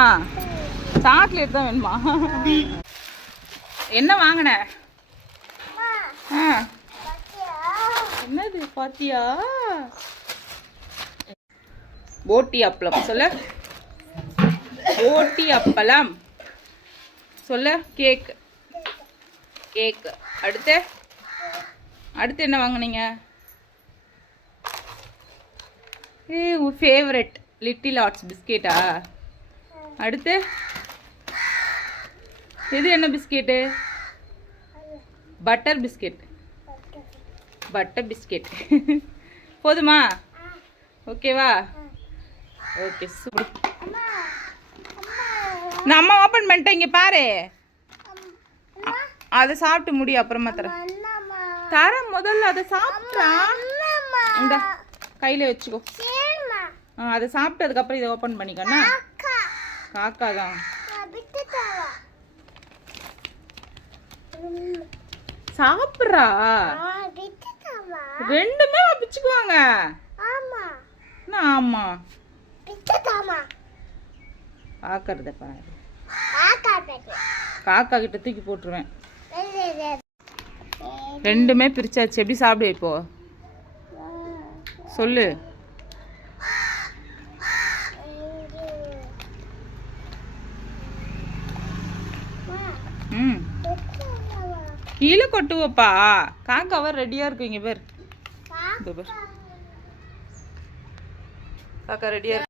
ஆ chocolate தான் வேணுமா? என்ன வாங்கின? என்னது பாத்தியா? போட்டி அப்பளம் சொல்ல. போட்டி அப்பளம் சொல்ல. Cake cake. அடுத்து அடுத்து என்ன வாங்கினீங்க? உன் ஃபேவரட் லிட்டில் ஆர்ட்ஸ் பிஸ்கெட்டா? அடுத்து இது என்ன biscuit? Butter biscuit. Butter biscuit போதுமா? ஓகேவா? Okay super. நான் அம்மா ஓப்பன் பண்ணிட்டேன். இங்கே பாரு, அதை சாப்பிட்டு முடி. அப்புறமா தரேன். முதல்ல அதை சாப்பிட்டா இந்த கையில் வச்சுக்கோ. அதை சாப்பிட்டு அதுக்கப்புறம் இதை ஓப்பன் பண்ணிக்கண்ணா. காக்கா தான் சாப்பிட்றா. ரெண்டுமே பிச்சுக்குவாங்க. ஆமா பாக்கறத பாரு. காக்கா கிட்ட தூக்கி போட்டுருவேன். ரெண்டுமே பிரிச்சாச்சு. எப்படி சாப்பிடு இப்போ சொல்லு. கீழே கொட்டுவப்பா. காக்காவா ரெடியா இருக்கு. இங்க பேர் காக்கா ரெடியா இருக்கு.